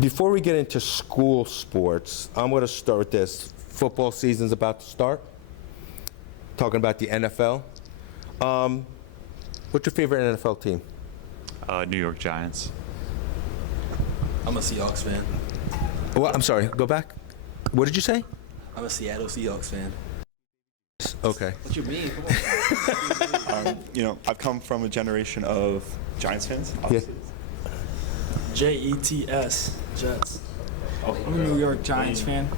Before we get into school sports, I'm going to start with this. Football season's about to start. Talking about the NFL. What's your favorite NFL team? New York Giants. I'm a Seahawks fan. Well, I'm sorry, go back. What did you say? I'm a Seattle Seahawks fan. Okay. What you mean? Come on. I've come from a generation of Giants fans. Yeah. Jets, Jets. I'm a New York Giants fan.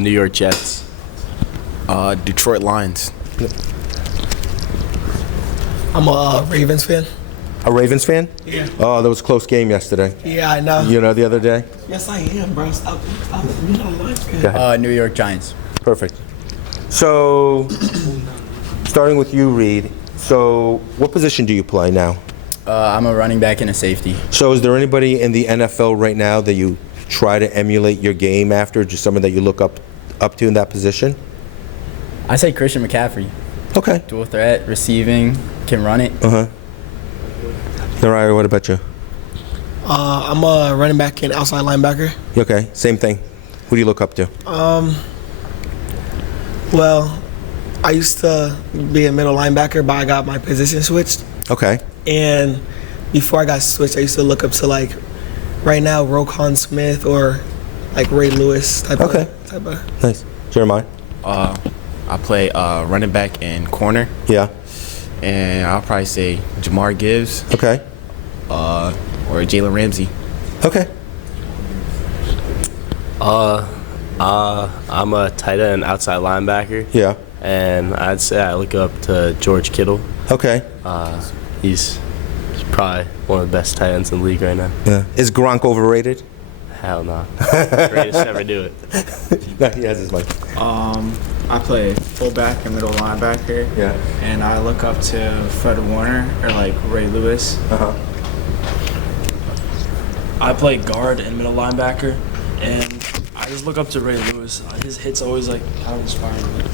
New York Jets. Detroit Lions. I'm a Ravens fan. A Ravens fan? Yeah. Oh, that was a close game yesterday. Yeah, I know. The other day? Yes, I am, bro. Stop. You're not a Lions fan. New York Giants. Perfect. So, starting with you, Reed. So, what position do you play now? I'm a running back and a safety. So, is there anybody in the NFL right now that you try to emulate your game after, just someone that you look up to in that position? I say Christian McCaffrey. Okay. Dual threat, receiving, can run it. Ny'aire, what about you? I'm a running back and outside linebacker. Okay, same thing. Who do you look up to? Well, I used to be a middle linebacker, but I got my position switched. Okay. And before I got switched, I used to look up to, like, right now, Roquan Smith or, like, Ray Lewis type of. Nice. Jeremiah? I play running back and corner. Yeah. And I'll probably say Jamar Gibbs. Okay. Or Jalen Ramsey. Okay. I'm a tight end outside linebacker. Yeah. And I'd say I look up to George Kittle. Okay. He's probably one of the best tight ends in the league right now. Yeah. Is Gronk overrated? Hell no. Greatest never do it. No, he has his mic. I play fullback and middle linebacker. Yeah. And I look up to Fred Warner or like Ray Lewis. I play guard and middle linebacker, and I just look up to Ray Lewis. His hits always kind of inspire me.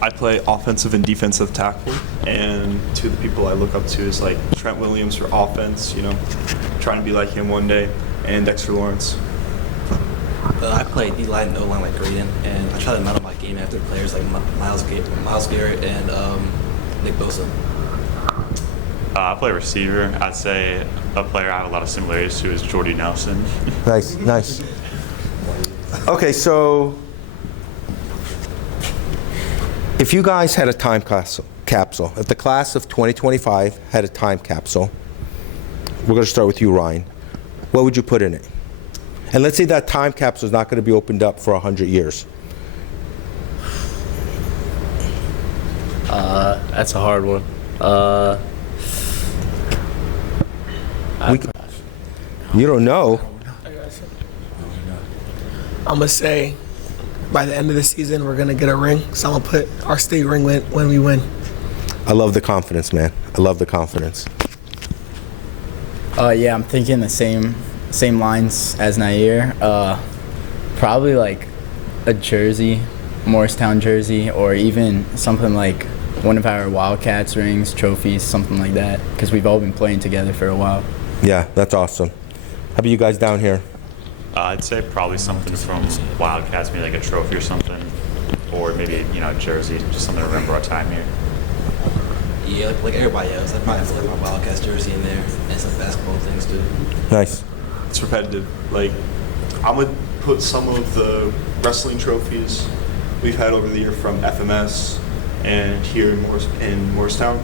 I play offensive and defensive tackle, and two of the people I look up to is like Trent Williams for offense, trying to be like him one day, and Dexter Lawrence. I play D-line and O-line like Greydon, and I try to model my game after players like Miles Garrett and Nick Bosa. I play receiver. I'd say a player I have a lot of similarities to is Jordy Nelson. Nice. Okay, so if you guys had a time capsule, if the class of 2025 had a time capsule, we're going to start with you, Ryan. What would you put in it? And let's say that time capsule is not going to be opened up for 100 years. That's a hard one. You don't know. I'm going to say by the end of the season, we're going to get a ring. So I'm going to put our state ring when we win. I love the confidence, man. I love the confidence. Yeah, I'm thinking the same lines as Ny'aire. Probably like a jersey, Morristown jersey, or even something like one of our Wildcats rings, trophies, something like that, because we've all been playing together for a while. Yeah, that's awesome. How about you guys down here? I'd say probably something from Wildcats, maybe like a trophy or something, or maybe a jersey, just something to remember our time here. Yeah, like everybody else. I probably have to put my Wildcats jersey in there and some basketball things too. Nice. It's repetitive. I'm going to put some of the wrestling trophies we've had over the year from FMS and here in Morristown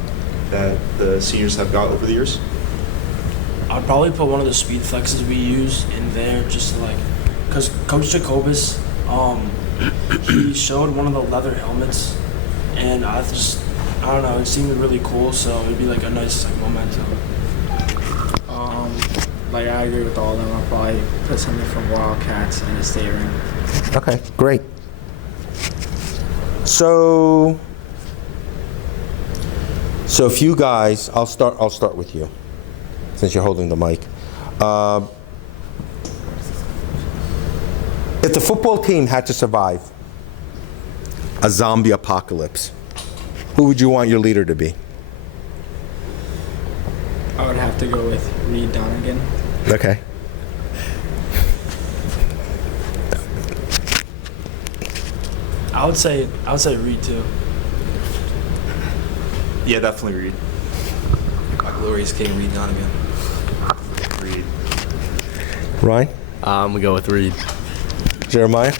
that the seniors have got over the years. I'd probably put one of the speed flexes we use in there, just because Coach Jacobus, he showed one of the leather helmets, and I don't know, it seemed really cool, so it'd be like a nice memento. I agree with all of them. I'll probably put something from Wildcats in the state ring. Okay, great. So if you guys, I'll start with you, since you're holding the mic. If the football team had to survive a zombie apocalypse, who would you want your leader to be? I would have to go with Donegan. Okay. I would say Reed too. Yeah, definitely Reed. My glorious king, Reed Donegan. Reed. Ryan? I'm gonna go with Reed. Jeremiah?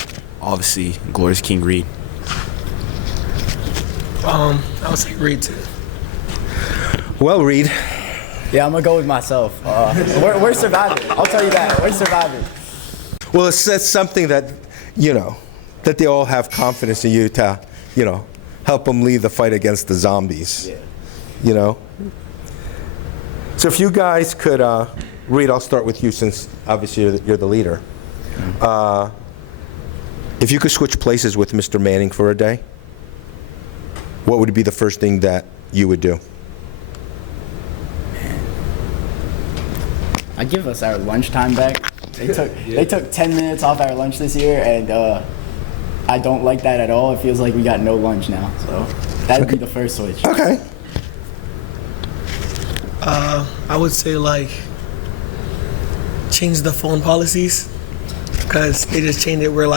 Obviously, glorious King Reed. I would say Reed too. Well, Reed, Yeah, I'm gonna go with myself. We're surviving. I'll tell you that. We're surviving. well, it's something that, that they all have confidence in you to, help them lead the fight against the zombies. Yeah. So if you guys could, Reed, I'll start with you since obviously you're the leader. If you could switch places with Mr. Manning for a day, what would be the first thing that you would do? I give us our lunchtime back. They took 10 minutes off our lunch this year, and I don't like that at all. It feels like we got no lunch now, so that'd be the first switch. Okay. I would say change the phone policies, because they just changed it where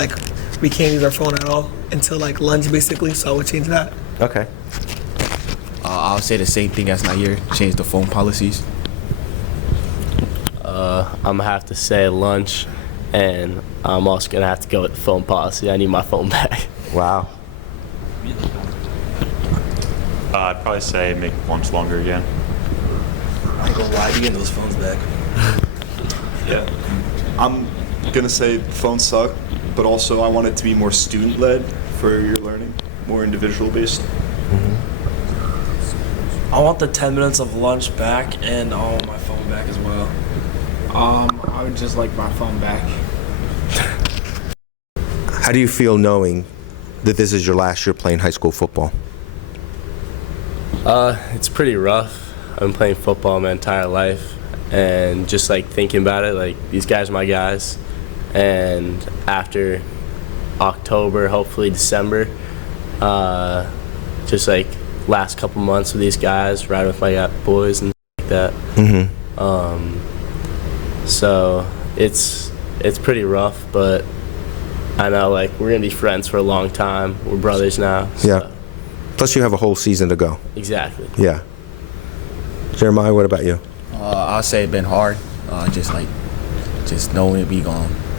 we can't use our phone at all until lunch basically. So I would change that. Okay. I'll say the same thing as Ny'aire. Change the phone policies. I'm gonna have to say lunch, and I'm also gonna have to go with the phone policy. I need my phone back. Wow. I'd probably say make lunch longer again. I ain't gonna lie, you getting those phones back. Yeah. I'm going to say phones suck, but also I want it to be more student-led for your learning, more individual-based. I want the 10 minutes of lunch back, and I want my phone back as well. I would just like my phone back. How do you feel knowing that this is your last year playing high school football? It's pretty rough. I've been playing football my entire life, and just thinking about it, these guys are my guys, and after October, hopefully December, just last couple months with these guys, riding with my boys and like that. So it's pretty rough, but I know we're gonna be friends for a long time. We're brothers now. So. Yeah. Plus you have a whole season to go. Exactly. Yeah. Jeremiah, what about you? I'll say it's been hard. Just knowing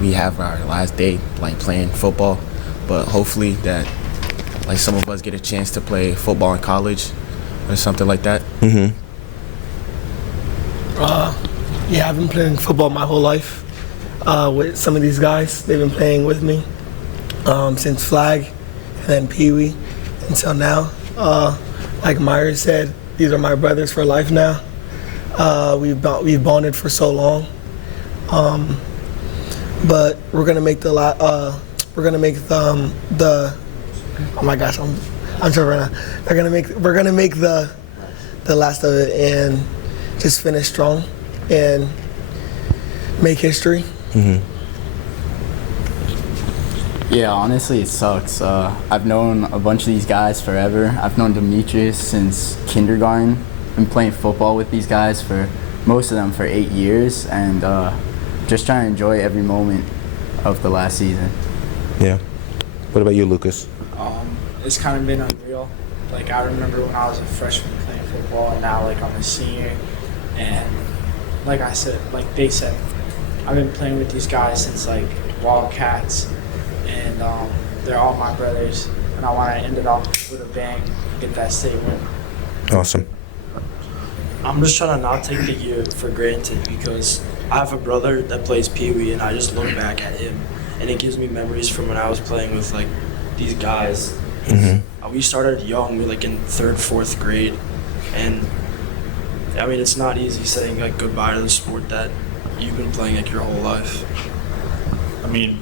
we have our last day playing football, but hopefully that some of us get a chance to play football in college or something like that. Yeah, I've been playing football my whole life with some of these guys. They've been playing with me since flag and then Pee-wee until now. Like Myers said, these are my brothers for life now. We've bonded for so long, but we're gonna make the oh my gosh, I'm sure we're gonna make the last of it and just finish strong and make history. Yeah, honestly, it sucks. I've known a bunch of these guys forever. I've known Dimitrios since kindergarten. Been playing football with these guys for most of them for 8 years, and just trying to enjoy every moment of the last season. Yeah. What about you, Lucas? It's kind of been unreal. I remember when I was a freshman playing football, and now I'm a senior, and like I said, like they said, I've been playing with these guys since Wildcats, and they're all my brothers, and I want to end it off with a bang, get that state win. Awesome. I'm just trying to not take the year for granted, because I have a brother that plays Pee-wee, and I just look back at him, and it gives me memories from when I was playing with these guys. We started young, we in 3rd, 4th grade, and I mean it's not easy saying goodbye to the sport that you've been playing your whole life. I mean,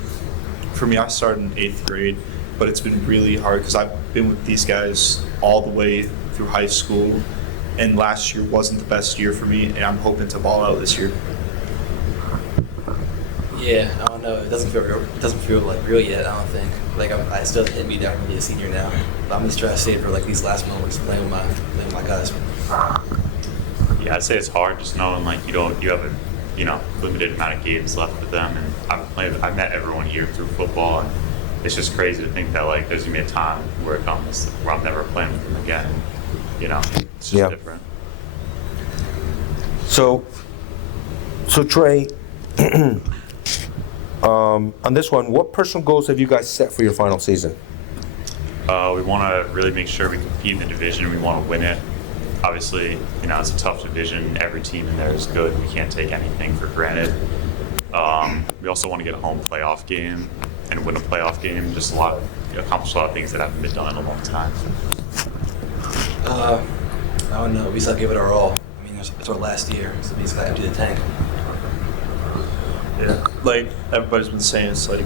for me, I started in 8th grade, but it's been really hard because I've been with these guys all the way through high school, and last year wasn't the best year for me, and I'm hoping to ball out this year. Yeah, I don't know. It doesn't feel real. It doesn't feel real yet. I don't think. I still hit me that I'm gonna be a senior now. But I'm just trying to save for these last moments playing with my guys. Yeah, I'd say it's hard just knowing you have a limited amount of games left with them, and I've met everyone here through football, and it's just crazy to think that like there's gonna be a time where it comes where I'm never playing with them again. You know, it's just different. So Trey, on this one, what personal goals have you guys set for your final season? We want to really make sure we compete in the division. We want to win it. Obviously, you know, it's a tough division. Every team in there is good. We can't take anything for granted. We also want to get a home playoff game and win a playoff game. Just accomplish a lot of things that haven't been done in a long time. I don't know. We still give it our all. I mean, it's our last year, so we just gotta empty the tank. Yeah, like everybody's been saying, it's like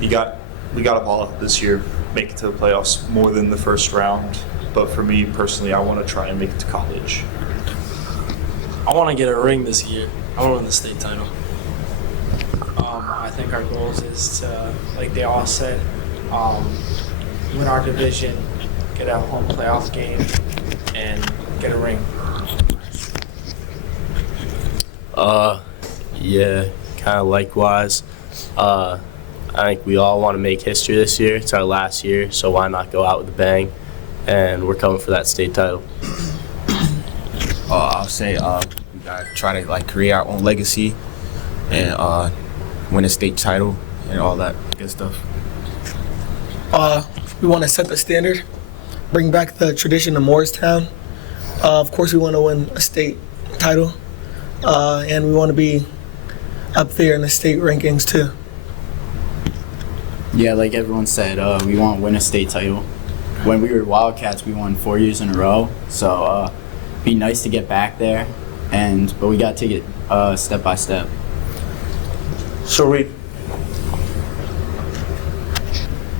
we got to ball out this year, make it to the playoffs more than the first round. But for me personally, I want to try and make it to college. I want to get a ring this year. I want to win the state title. I think our goals is to, like they all said, win our division, get a home playoff game, and get a ring. Yeah, kind of likewise. I think we all want to make history this year. It's our last year, so why not go out with a bang? And we're coming for that state title. I'll say we gotta try to like create our own legacy and win a state title and all that good stuff. We want to set the standard, bring back the tradition of Morristown. Of course, we want to win a state title, and we want to be up there in the state rankings too. Yeah, like everyone said, we want to win a state title. When we were Wildcats, we won 4 years in a row. So be nice to get back there, but we got to take it step by step. So Reed,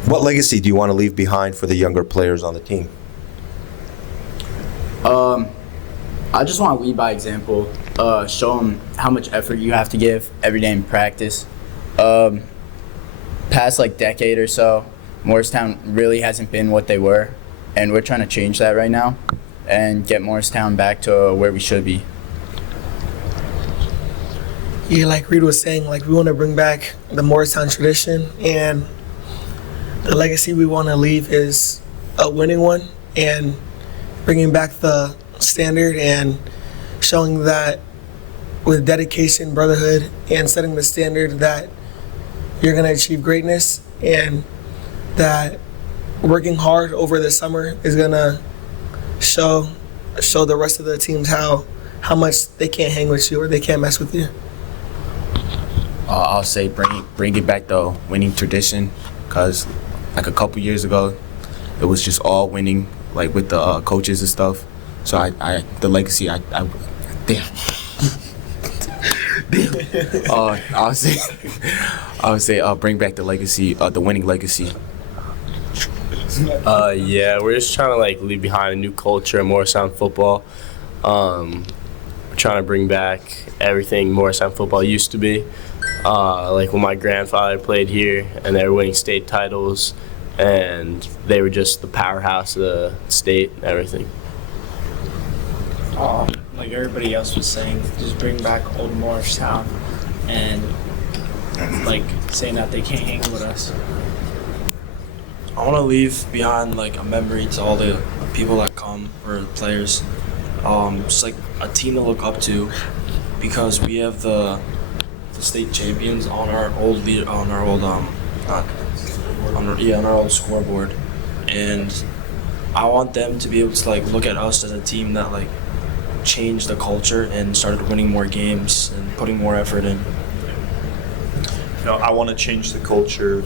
what legacy do you want to leave behind for the younger players on the team? I just want to lead by example, show them how much effort you have to give every day in practice. Past like decade or so, Morristown really hasn't been what they were, and we're trying to change that right now and get Morristown back to where we should be. Yeah, like Reed was saying, like we want to bring back the Morristown tradition, and the legacy we want to leave is a winning one, and bringing back the standard and showing that with dedication, brotherhood, and setting the standard that you're going to achieve greatness, and that working hard over the summer is going to show the rest of the teams how much they can't hang with you or they can't mess with you. I'll say bring it back the winning tradition, because like a couple years ago, it was just all winning, like with the coaches and stuff. So the legacy, damn. I'll say bring back the legacy, the winning legacy. Yeah, we're just trying to like leave behind a new culture in Morristown football. We're trying to bring back everything Morristown football used to be. Like when my grandfather played here and they were winning state titles and they were just the powerhouse of the state and everything. Like everybody else was saying, just bring back old Morristown and like saying that they can't hang with us. I want to leave behind like a memory to all the people that come or players. Just like a team to look up to, because we have the state champions on our old scoreboard, and I want them to be able to like look at us as a team that like changed the culture and started winning more games and putting more effort in. You know, I want to change the culture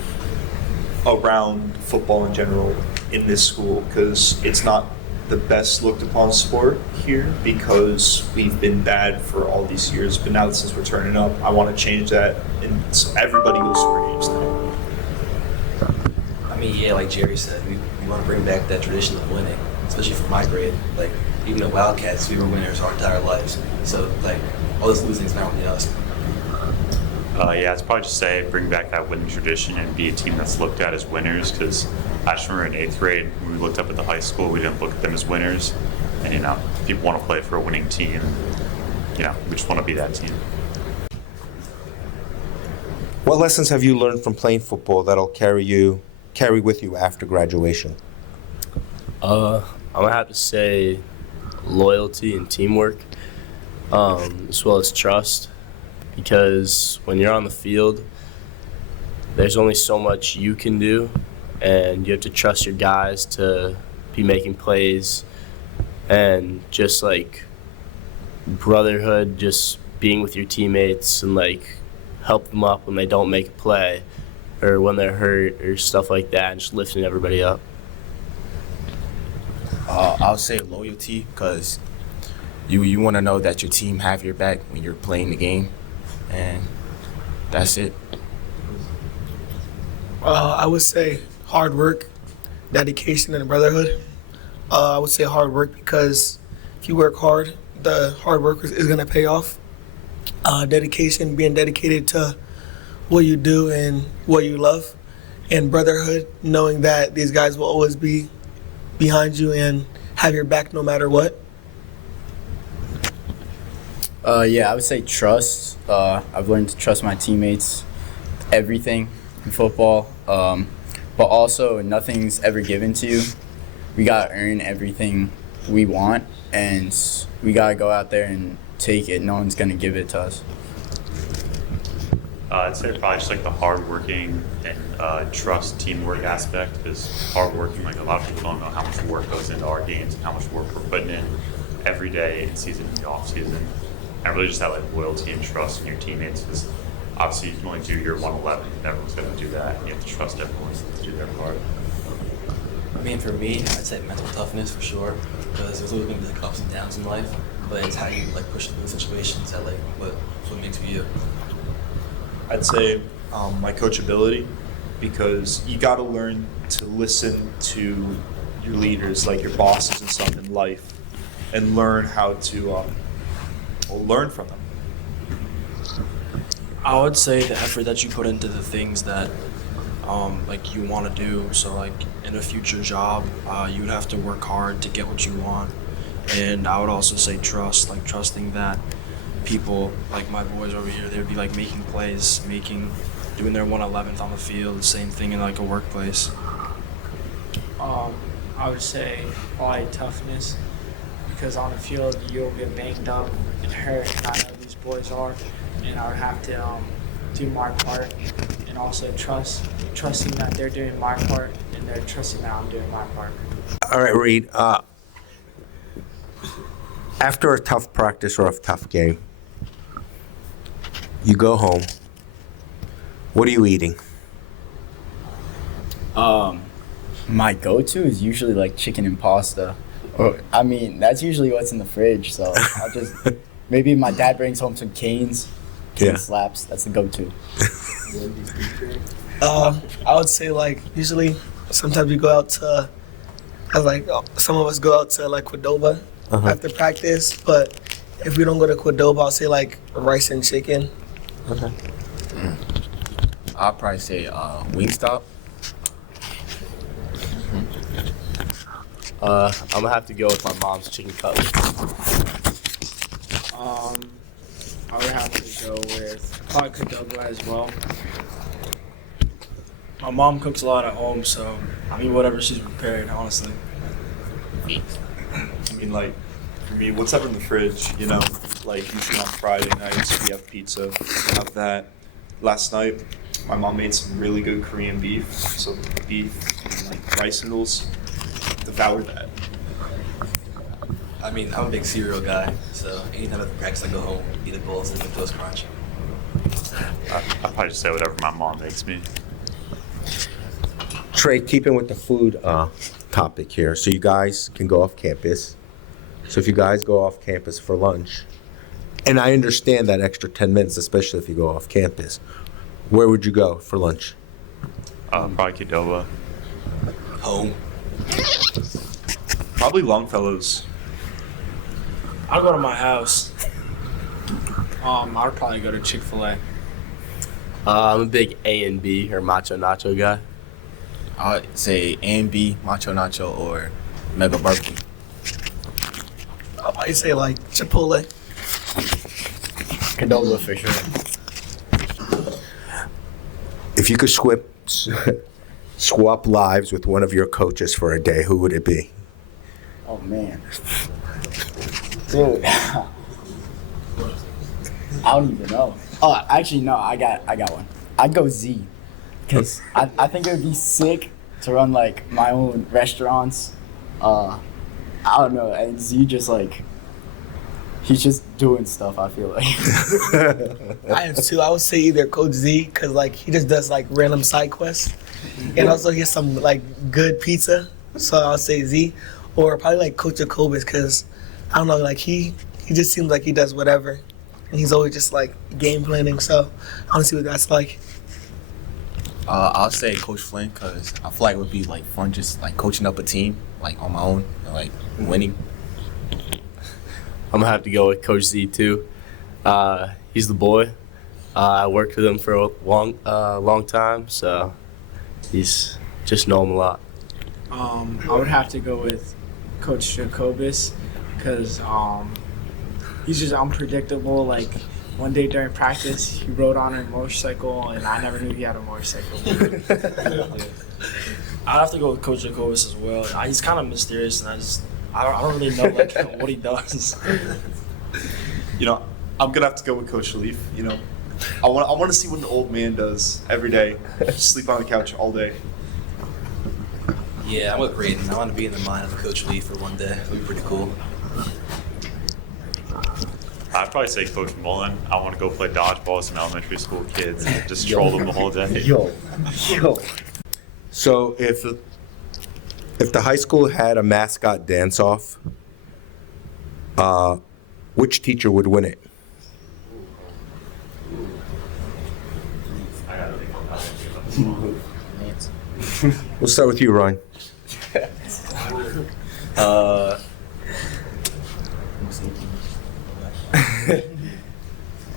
around football in general in this school, because it's not the best looked upon sport here because we've been bad for all these years. But now since we're turning up, I want to change that, and so everybody goes for games now. I mean, yeah, like Jerry said, we want to bring back that tradition of winning, especially for my grade. Like, even the Wildcats, we were winners our entire lives. So, like, all this losing is not only us. Yeah, I'd probably just say bring back that winning tradition and be a team that's looked at as winners, because I just remember in 8th grade, when we looked up at the high school, we didn't look at them as winners. And, you know, people want to play for a winning team. You know, we just want to be that team. What lessons have you learned from playing football that'll carry carry with you after graduation? I'm gonna have to say loyalty and teamwork, as well as trust, because when you're on the field, there's only so much you can do, and you have to trust your guys to be making plays, and just like brotherhood, just being with your teammates and like help them up when they don't make a play or when they're hurt or stuff like that, and just lifting everybody up. I'll say loyalty, because you want to know that your team have your back when you're playing the game, and that's it. I would say hard work, dedication, and brotherhood. I would say hard work because if you work hard, the hard work is going to pay off. Dedication, being dedicated to what you do and what you love. And brotherhood, knowing that these guys will always be behind you and have your back no matter what. Yeah, I would say trust. I've learned to trust my teammates, everything in football. But also, nothing's ever given to you. We gotta earn everything we want, and we gotta go out there and take it. No one's gonna give it to us. I'd say probably just like the hardworking and trust teamwork aspect, because hardworking, like a lot of people don't know how much work goes into our games and how much work we're putting in every day in season and off season. And really just that like loyalty and trust in your teammates, because obviously you can only do your 111, and everyone's going to do that, and you have to trust everyone to do their part. I mean, for me, I'd say mental toughness for sure, because there's always going to be like ups and downs in life, but it's how you like push through situations that like what makes you. I'd say my coachability, because you got to learn to listen to your leaders, like your bosses and stuff in life, and learn how to learn from them. I would say the effort that you put into the things that like you want to do. So like in a future job, you would have to work hard to get what you want. And I would also say trust, like trusting that people like my boys over here, they would be like making plays, doing their 111th on the field, same thing in like a workplace. I would say probably toughness, because on the field you'll get banged up and hurt, and I know these boys are, and I would have to do my part, and also trusting that they're doing my part and they're trusting that I'm doing my part. All right, Reed. After a tough practice or a tough game, you go home. What are you eating? My go-to is usually like chicken and pasta. Or I mean, that's usually what's in the fridge. So I'll just maybe my dad brings home some canes. Cane slaps. That's the go-to. I would say like usually sometimes we go out to, some of us go out to like Qdoba after practice, but if we don't go to Qdoba, I'll say like rice and chicken. Okay. I'll probably say Wingstop. I'm gonna have to go with my mom's chicken cutlet. I would have to go with probably Qdoba as well. My mom cooks a lot at home, so I mean whatever she's prepared, honestly. I mean, like, for me, what's ever in the fridge, you know, like usually on Friday nights we have pizza, have that. Last night, my mom made some really good Korean beef, so beef and like rice noodles, devoured that. I mean, I'm a big cereal guy, so anytime after practice I go home, eat a bowl of Cinnamon Toast Crunch. I'll probably just say whatever my mom makes me. Trey, keeping with the food topic here, so you guys can go off campus. So if you guys go off campus for lunch, and I understand that extra 10 minutes, especially if you go off campus, where would you go for lunch? Probably Qdoba. Home. Probably Longfellow's. I'll go to my house. I'd probably go to Chick-fil-A. I'm a big A and B or macho nacho guy. I'd say A&B, Macho Nacho, or Mega Barbecue. I might say like Chipotle. Qdoba for sure. If you could swap lives with one of your coaches for a day, who would it be? Oh man, dude, I don't even know. Oh, actually no, I got one. I'd go Z, because I think it would be sick to run like my own restaurants. I don't know, and Z just like he's just doing stuff. I feel like. I have two. I would say either Coach Z, because like he just does like random side quests, and also he has some like good pizza. So I'll say Z, or probably like Coach Jacobus, because I don't know, like he just seems like he does whatever, and he's always just like game planning. So I want to see what that's like. I'll say Coach Flynn, because I feel like it would be like fun just like coaching up a team like on my own and like winning. I'm gonna have to go with Coach Z too. He's the boy. I worked with him for a long time, so he's just know him a lot. I would have to go with Coach Jacobus because he's just unpredictable. Like one day during practice, he rode on a motorcycle, and I never knew he had a motorcycle. I'd have to go with Coach Jacobus as well. He's kind of mysterious, and I don't really know like what he does. You know, I'm gonna have to go with Coach Leaf. You know, I want to see what an old man does every day. Just sleep on the couch all day. Yeah, I'm with Greydon. I want to be in the mind of Coach Lee for one day. It'd be pretty cool. I'd probably say Coach Mullen. I want to go play dodgeball with some elementary school kids and just troll them the whole day. Yo. So if the high school had a mascot dance-off, which teacher would win it? We'll start with you, Ryan.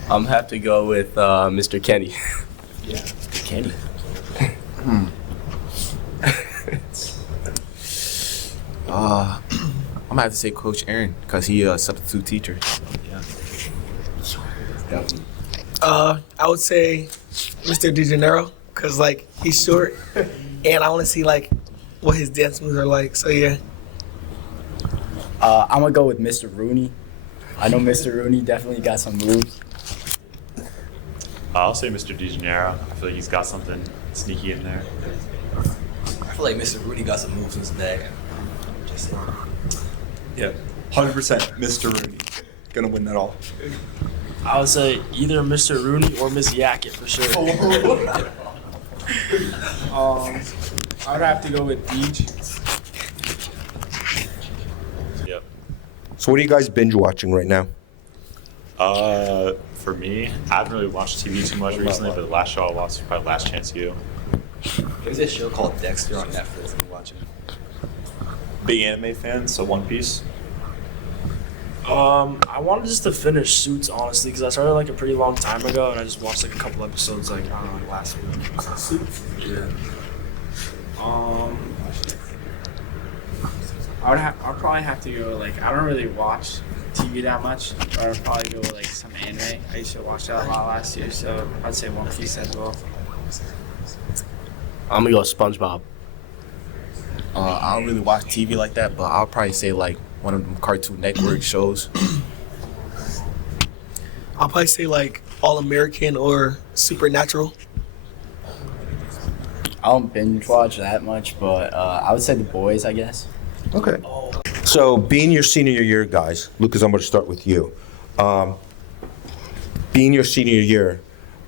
I'm gonna have to go with Mr. Kenny. Yeah, Kenny. I'm gonna have to say Coach Aaron, because he a substitute teacher. I would say Mr. DeGenero, because like he's short, and I want to see like what his dance moves are like. So yeah. I'm gonna go with Mr. Rooney. I know Mr. Rooney definitely got some moves. I'll say Mr. DeGenero. I feel like he's got something sneaky in there. I feel like Mr. Rudy got some moves in his bag. Just saying. Yeah, 100% Mr. Rooney gonna win that all. I would say either Mr. Rooney or Miss Yackett for sure. I would have to go with Beach. Yep. So what are you guys binge watching right now? For me, I haven't really watched TV too much recently, but the last show I watched was probably Last Chance U. There's this show called Dexter on Netflix. I'm watching. Big anime fan, so One Piece. I wanted just to finish Suits, honestly, because I started like a pretty long time ago, and I just watched like a couple episodes like, I don't know, like last week. Suits? Yeah. I'd probably have to go like I don't really watch TV that much, but I'd probably go with like some anime. I used to watch that a lot last year, so I'd say One Piece as well. I'm gonna go with SpongeBob. I don't really watch TV like that, but I'll probably say like one of them Cartoon Network shows. I'll probably say like All American or Supernatural. I don't binge watch that much, but I would say The Boys, I guess. Okay. So being your senior year, guys, Lucas, I'm going to start with you. Being your senior year,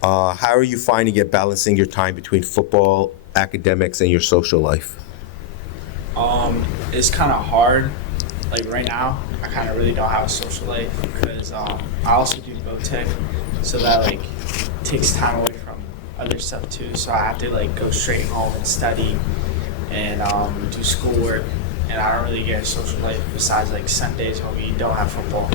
how are you finding it balancing your time between football, academics, and your social life? It's kind of hard. Like right now, I kind of really don't have a social life because I also do tech, so that like takes time away from other stuff too. So I have to like go straight home and study and do schoolwork, and I don't really get a social life besides like Sundays when we don't have football.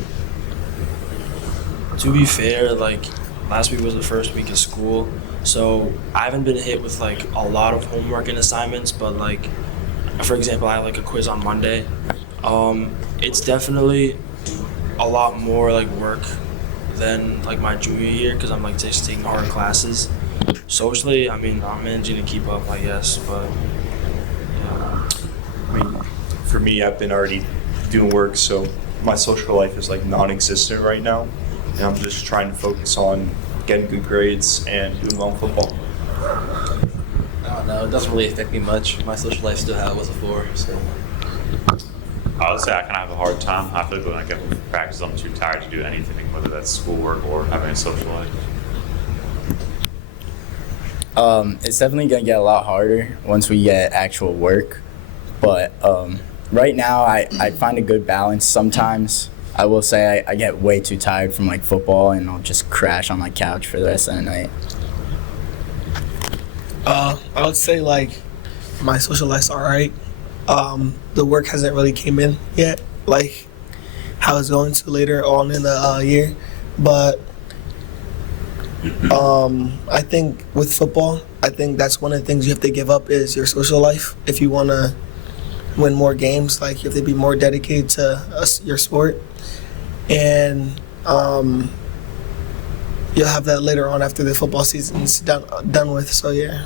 To be fair, like last week was the first week of school, so I haven't been hit with like a lot of homework and assignments, but like for example, I have like a quiz on Monday. It's definitely a lot more like work than like my junior year because I'm like just taking harder classes. Socially, I mean, I'm managing to keep up, I guess, but yeah. I mean, for me, I've been already doing work, so my social life is like non-existent right now, and I'm just trying to focus on getting good grades and doing well in football. I don't know. It doesn't really affect me much. My social life still how it was before. So I would say I kind of have a hard time. I feel like when I get home from practice, I'm too tired to do anything, whether that's schoolwork or having a social life. It's definitely gonna get a lot harder once we get actual work, but right now I find a good balance. Sometimes I will say I get way too tired from like football and I'll just crash on my couch for the rest of the night. I would say like my social life's all right. The work hasn't really came in yet, like how it's going to later on in the year. But I think with football, I think that's one of the things you have to give up is your social life. If you want to win more games, like you have to be more dedicated to your sport. And you'll have that later on after the football season's done with, so yeah.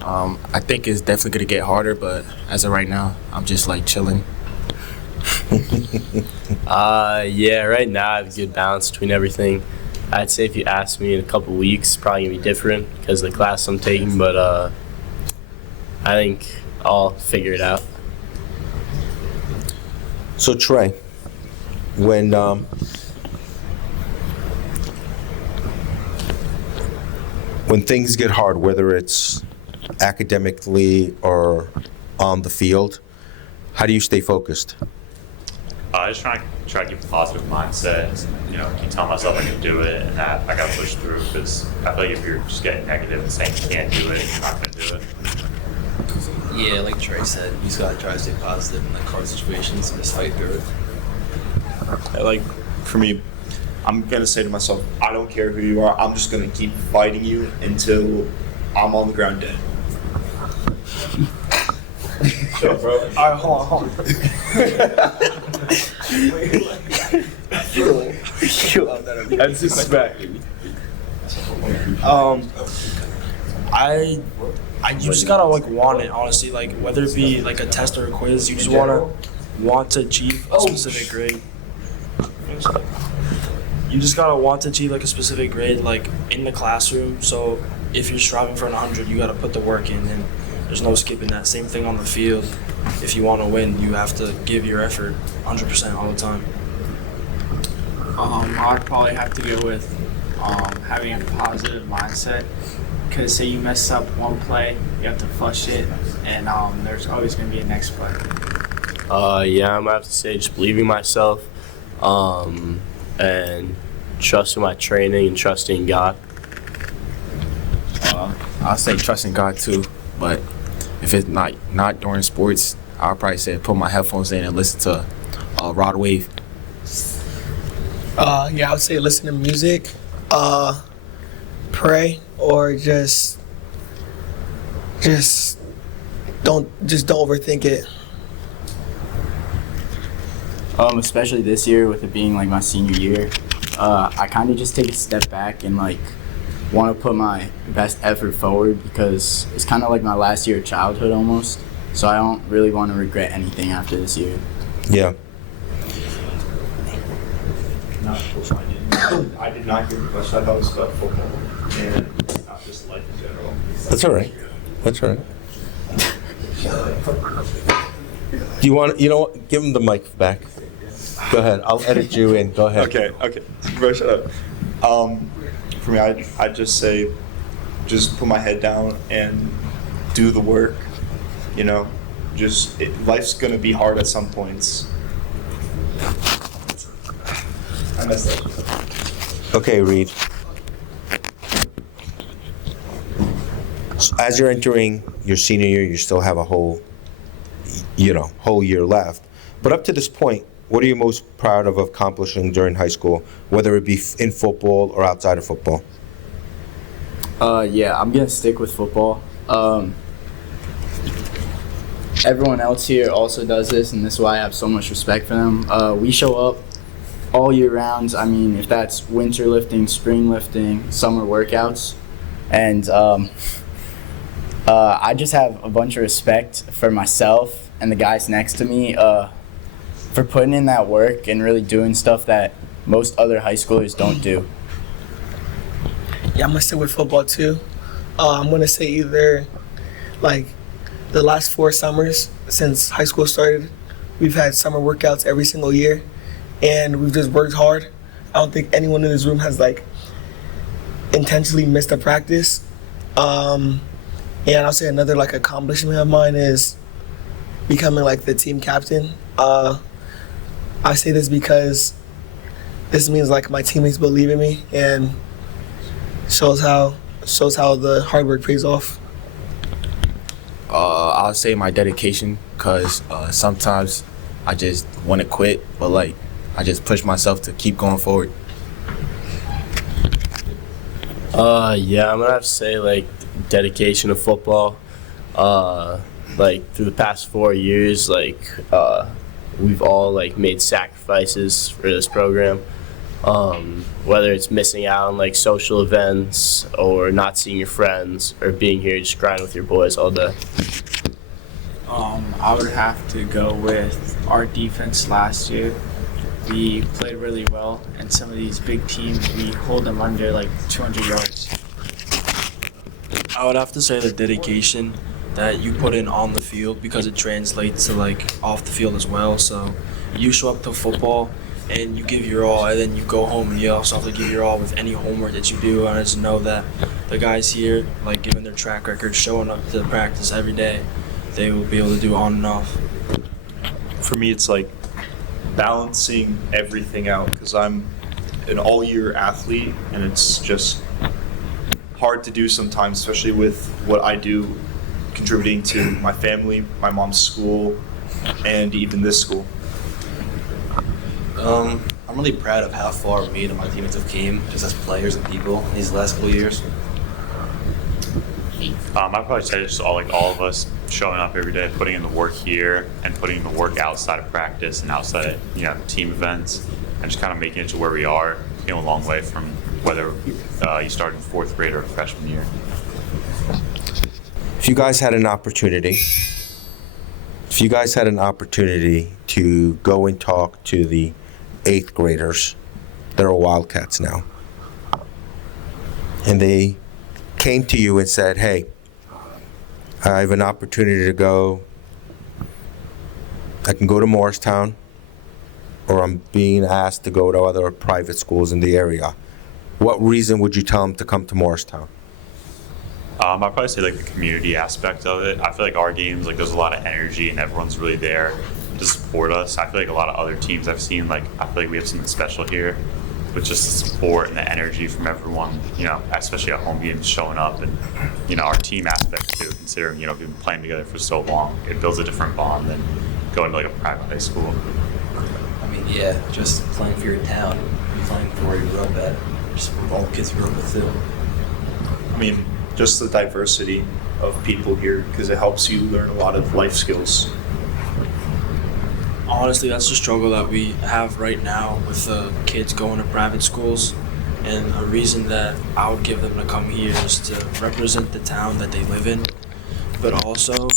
I think it's definitely gonna get harder, but as of right now, I'm just like chilling. Yeah, right now I have a good balance between everything. I'd say if you ask me in a couple weeks, probably gonna be different because of the class I'm taking, but I think I'll figure it out. So Trey, when things get hard, whether it's academically or on the field, how do you stay focused? I just try to keep a positive mindset. You know, keep telling myself I can do it and that I got to push through. Because I feel like if you're just getting negative and saying you can't do it, you're not going to do it. yeah, like Trey said, you just gotta try to stay positive in like hard situations and just fight through it. Like, for me, I'm gonna say to myself, I don't care who you are, I'm just gonna keep fighting you until I'm on the ground dead. All right, hold on. That's respect. You just gotta like want it, honestly. Like whether it be like a test or a quiz, you just want to achieve a specific grade. You just gotta want to achieve like a specific grade, like in the classroom. So if you're striving for an 100, you gotta put the work in, and there's no skipping that. Same thing on the field. If you want to win, you have to give your effort 100% all the time. I'd probably have to go with having a positive mindset. Because say you mess up one play, you have to flush it, and there's always going to be a next play. Yeah, I'm gonna have to say just believing myself, and trusting my training and trusting God. I'll say trusting God too, but if it's not during sports, I'll probably say put my headphones in and listen to Rod Wave. Yeah, I would say listen to music, pray, or just don't overthink it. Especially this year with it being like my senior year, I kind of just take a step back and like want to put my best effort forward because it's kind of like my last year of childhood almost. So I don't really want to regret anything after this year. Yeah. I did not hear the question. I thought it was about football and not just life in general. That's all right. That's all right. Do you want? You know what? Give him the mic back. Go ahead. I'll edit you in. Go ahead. Okay. Bro, shut up. For me, I'd just say, just put my head down and do the work. You know, life's gonna be hard at some points. I messed up. Okay, Reed. So as you're entering your senior year, you still have a whole year left. But up to this point, what are you most proud of accomplishing during high school, whether it be in football or outside of football? Yeah, I'm gonna stick with football. Everyone else here also does this, and this is why I have so much respect for them. We show up all year round. I mean, if that's winter lifting, spring lifting, summer workouts. And I just have a bunch of respect for myself and the guys next to me for putting in that work and really doing stuff that most other high schoolers don't do. Yeah, I'm gonna stick with football too. I'm gonna say either like the last 4 summers since high school started, we've had summer workouts every single year, and we've just worked hard. I don't think anyone in this room has like intentionally missed a practice. And I'll say another like accomplishment of mine is becoming like the team captain. I say this because this means like my teammates believe in me and shows how the hard work pays off. I'll say my dedication, because sometimes I just want to quit, but like I just push myself to keep going forward. Yeah, I'm gonna have to say like dedication to football. Like through the past 4 years, like we've all like made sacrifices for this program. Whether it's missing out on like social events or not seeing your friends or being here just grinding with your boys all day. I would have to go with our defense last year. We played really well, and some of these big teams, we hold them under like 200 yards. I would have to say the dedication that you put in on the field, because it translates to like off the field as well. So you show up to football and you give your all, and then you go home and you also have to give your all with any homework that you do. And I just know that the guys here, like given their track record, showing up to practice every day, they will be able to do on and off. For me, it's like balancing everything out, because I'm an all-year athlete, and it's just hard to do sometimes, especially with what I do, contributing to my family, my mom's school, and even this school. I'm really proud of how far me and my teammates have came just as players and people these last couple years. I'd probably say just all of us showing up every day, putting in the work here and putting in the work outside of practice and outside of team events, and just kind of making it to where we are. A long way from whether you started in 4th grade or freshman year. If you guys had an opportunity to go and talk to the 8th graders that are Wildcats now, and they came to you and said, hey, I have an opportunity to go, I can go to Morristown, or I'm being asked to go to other private schools in the area, what reason would you tell them to come to Morristown? I'd probably say like the community aspect of it. I feel like our games, like there's a lot of energy and everyone's really there to support us. I feel like a lot of other teams I've seen, like I feel like we have something special here with just the support and the energy from everyone, especially at home games showing up, and our team aspect too, considering we've been playing together for so long. It builds a different bond than going to like a private high school. I mean, yeah, just playing for your town, playing for where you grew up at, just all the kids you grew up with too. I mean, just the diversity of people here, because it helps you learn a lot of life skills. Honestly, that's the struggle that we have right now with the kids going to private schools. And a reason that I would give them to come here is to represent the town that they live in, but also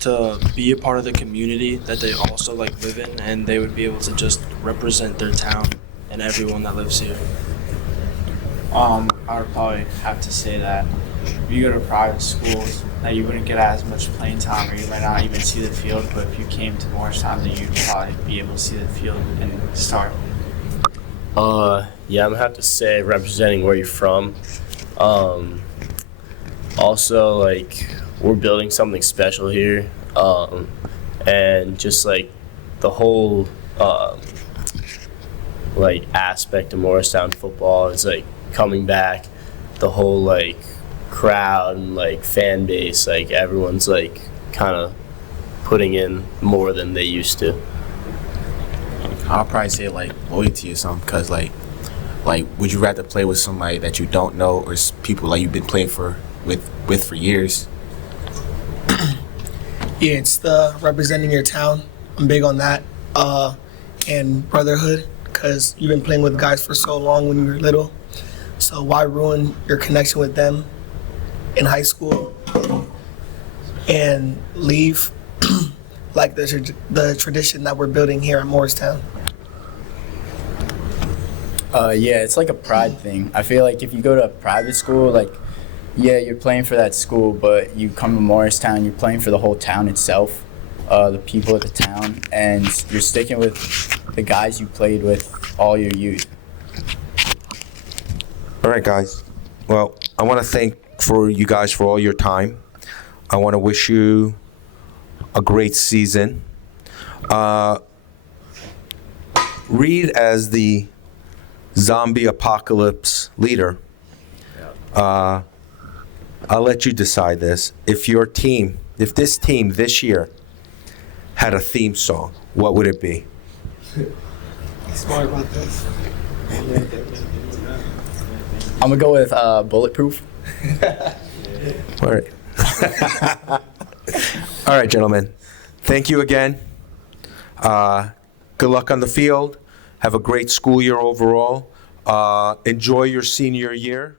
to be a part of the community that they also live in, and they would be able to just represent their town and everyone that lives here. I would probably have to say that if you go to private schools, that you wouldn't get as much playing time, or you might not even see the field. But if you came to Morristown, then you'd probably be able to see the field and start. Yeah, I'm gonna have to say representing where you're from. Also, like we're building something special here, and just like the whole aspect of Morristown football is like coming back. The whole crowd and fan base, everyone's kind of putting in more than they used to. I'll probably say loyalty or something, because would you rather play with somebody that you don't know, or people you've been playing with for years? Yeah, it's the representing your town. I'm big on that, and brotherhood, because you've been playing with guys for so long when you were little. So why ruin your connection with them in high school and leave like the tradition that we're building here at Morristown? Yeah, it's like a pride thing. I feel like if you go to a private school, like, yeah, you're playing for that school, but you come to Morristown, you're playing for the whole town itself, the people of the town, and you're sticking with the guys you played with all your youth. All right, guys. Well, I want to thank for you guys for all your time. I want to wish you a great season. Reed, as the zombie apocalypse leader, I'll let you decide this. If this team this year had a theme song, what would it be? Smart about this. I'm going to go with Bulletproof. All right. All right, gentlemen. Thank you again. Good luck on the field. Have a great school year overall. Enjoy your senior year.